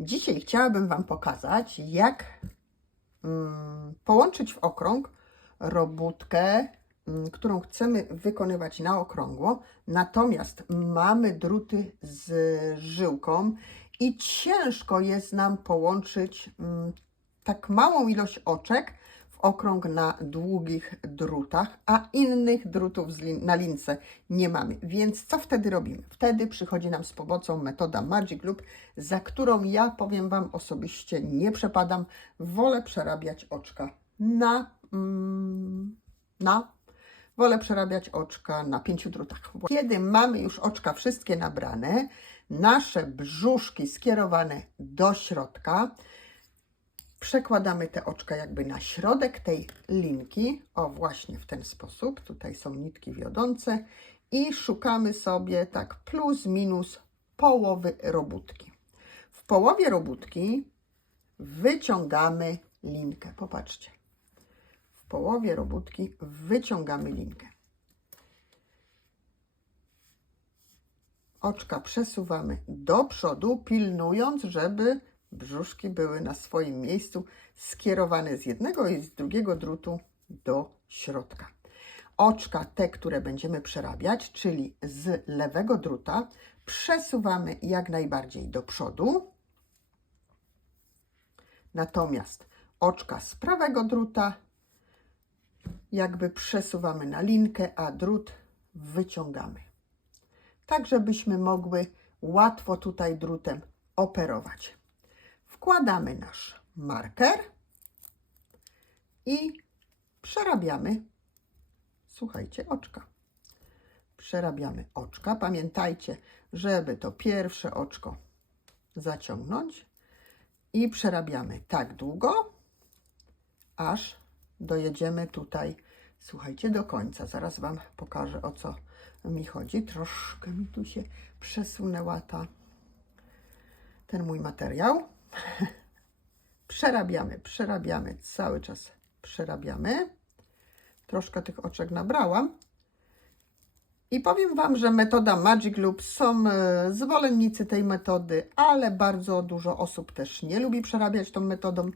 Dzisiaj chciałabym Wam pokazać, jak mm, połączyć w okrąg robótkę, mm, którą chcemy wykonywać na okrągło, natomiast mamy druty z żyłką i ciężko jest nam połączyć mm, tak małą ilość oczek okrąg na długich drutach, a innych drutów na lince nie mamy. Więc co wtedy robimy? Wtedy przychodzi nam z pomocą metoda Magic Loop, za którą ja powiem Wam osobiście nie przepadam. Wolę przerabiać oczka na, mm, na wolę przerabiać oczka na pięciu drutach. Kiedy mamy już oczka wszystkie nabrane, nasze brzuszki skierowane do środka, przekładamy te oczka jakby na środek tej linki, o właśnie w ten sposób, tutaj są nitki wiodące i szukamy sobie tak plus minus połowy robótki. W połowie robótki wyciągamy linkę, popatrzcie. W połowie robótki wyciągamy linkę. Oczka przesuwamy do przodu, pilnując, żeby brzuszki były na swoim miejscu, skierowane z jednego i z drugiego drutu do środka. Oczka, te, które będziemy przerabiać, czyli z lewego druta, przesuwamy jak najbardziej do przodu. Natomiast oczka z prawego druta jakby przesuwamy na linkę, a drut wyciągamy. Tak, żebyśmy mogły łatwo tutaj drutem operować. Wkładamy nasz marker i przerabiamy, słuchajcie, oczka. Przerabiamy oczka. Pamiętajcie, żeby to pierwsze oczko zaciągnąć i przerabiamy tak długo, aż dojedziemy tutaj, słuchajcie, do końca. Zaraz Wam pokażę, o co mi chodzi. Troszkę mi tu się przesunęła ta, ten mój materiał. przerabiamy, przerabiamy, cały czas przerabiamy. Troszkę tych oczek nabrałam. I powiem Wam, że metoda Magic Loop są e, zwolennicy tej metody, ale bardzo dużo osób też nie lubi przerabiać tą metodą.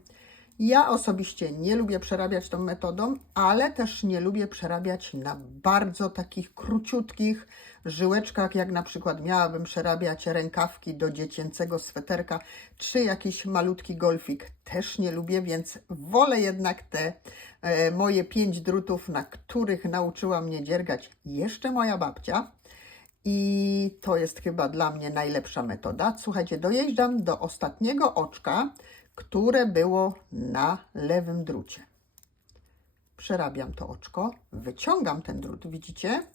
Ja osobiście nie lubię przerabiać tą metodą, ale też nie lubię przerabiać na bardzo takich króciutkich żyłeczkach, jak na przykład miałabym przerabiać rękawki do dziecięcego sweterka, czy jakiś malutki golfik. Też nie lubię, więc wolę jednak te e, moje pięć drutów, na których nauczyła mnie dziergać jeszcze moja babcia. I to jest chyba dla mnie najlepsza metoda. Słuchajcie, dojeżdżam do ostatniego oczka, które było na lewym drucie. Przerabiam to oczko, wyciągam ten drut, widzicie?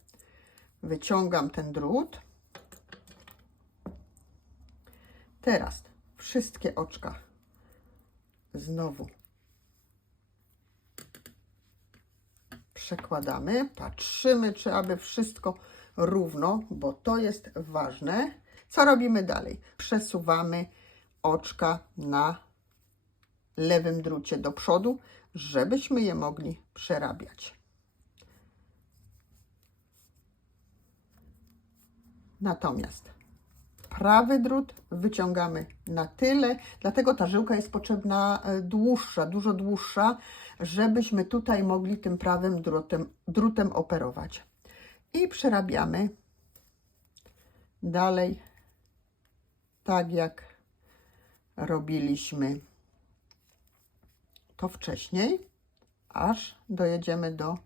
Wyciągam ten drut. Teraz wszystkie oczka znowu przekładamy, patrzymy, czy aby wszystko równo, bo to jest ważne. Co robimy dalej? Przesuwamy oczka na lewym drucie do przodu, żebyśmy je mogli przerabiać. Natomiast prawy drut wyciągamy na tyle, dlatego ta żyłka jest potrzebna e, dłuższa, dużo dłuższa, żebyśmy tutaj mogli tym prawym drutem, drutem operować. I przerabiamy dalej, tak jak robiliśmy to wcześniej, aż dojedziemy do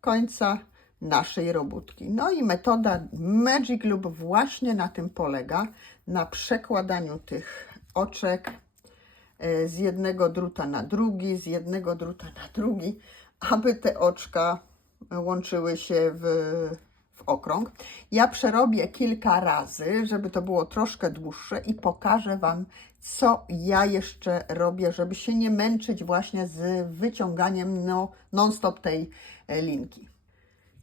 końca naszej robótki. No i metoda Magic Loop właśnie na tym polega, na przekładaniu tych oczek e, z jednego druta na drugi, z jednego druta na drugi, aby te oczka łączyły się w, w okrąg. Ja przerobię kilka razy, żeby to było troszkę dłuższe i pokażę Wam, co ja jeszcze robię, żeby się nie męczyć właśnie z wyciąganiem no, non-stop tej e, linki.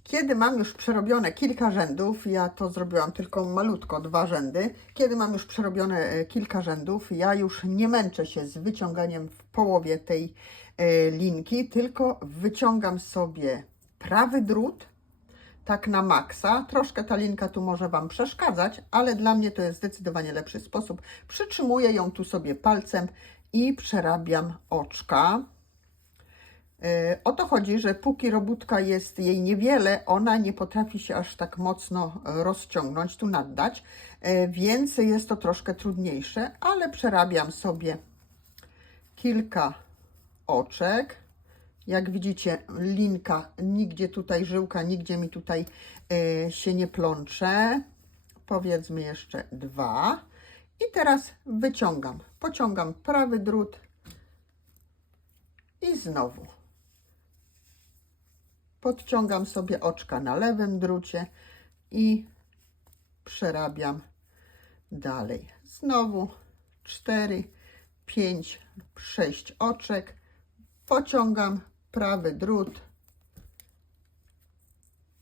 Kiedy mam już przerobione kilka rzędów, ja to zrobiłam tylko malutko, dwa rzędy. Kiedy mam już przerobione e, kilka rzędów, ja już nie męczę się z wyciąganiem w połowie tej e, linki, tylko wyciągam sobie prawy drut, tak na maksa. Troszkę ta linka tu może Wam przeszkadzać, ale dla mnie to jest zdecydowanie lepszy sposób. Przytrzymuję ją tu sobie palcem i przerabiam oczka. Yy, O to chodzi, że póki robótka jest jej niewiele, ona nie potrafi się aż tak mocno rozciągnąć, tu naddać, yy, więc jest to troszkę trudniejsze, ale przerabiam sobie kilka oczek. Jak widzicie, linka, nigdzie tutaj żyłka, nigdzie mi tutaj yy, się nie plącze. Powiedzmy jeszcze dwa. I teraz wyciągam, pociągam prawy drut i znowu podciągam sobie oczka na lewym drucie i przerabiam dalej. Znowu 4, 5, 6 oczek. Pociągam prawy drut.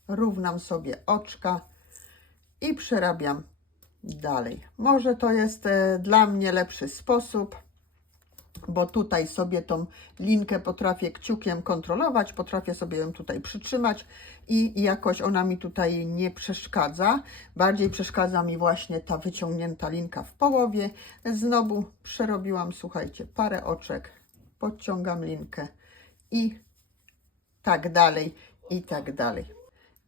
Równam sobie oczka i przerabiam dalej. Może to jest e, dla mnie lepszy sposób bo tutaj sobie tą linkę potrafię kciukiem kontrolować, potrafię sobie ją tutaj przytrzymać i jakoś ona mi tutaj nie przeszkadza. Bardziej przeszkadza mi właśnie ta wyciągnięta linka w połowie. Znowu przerobiłam, słuchajcie, parę oczek, podciągam linkę i tak dalej, i tak dalej.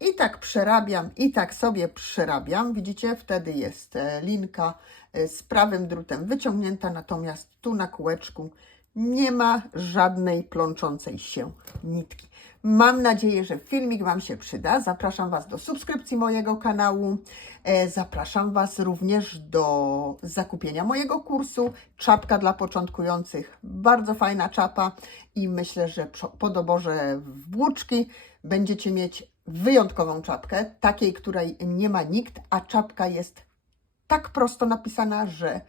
I tak przerabiam, i tak sobie przerabiam. Widzicie, wtedy jest e, linka e, z prawym drutem wyciągnięta, natomiast tu na kółeczku nie ma żadnej plączącej się nitki. Mam nadzieję, że filmik Wam się przyda. Zapraszam Was do subskrypcji mojego kanału. E, Zapraszam Was również do zakupienia mojego kursu Czapka dla początkujących. Bardzo fajna czapa i myślę, że po doborze włóczki będziecie mieć wyjątkową czapkę, takiej, której nie ma nikt, a czapka jest tak prosto napisana, że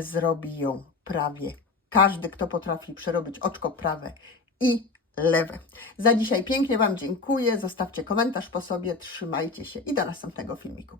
zrobi ją prawie każdy, kto potrafi przerobić oczko prawe i lewe. Za dzisiaj pięknie Wam dziękuję. Zostawcie komentarz po sobie, trzymajcie się i do następnego filmiku.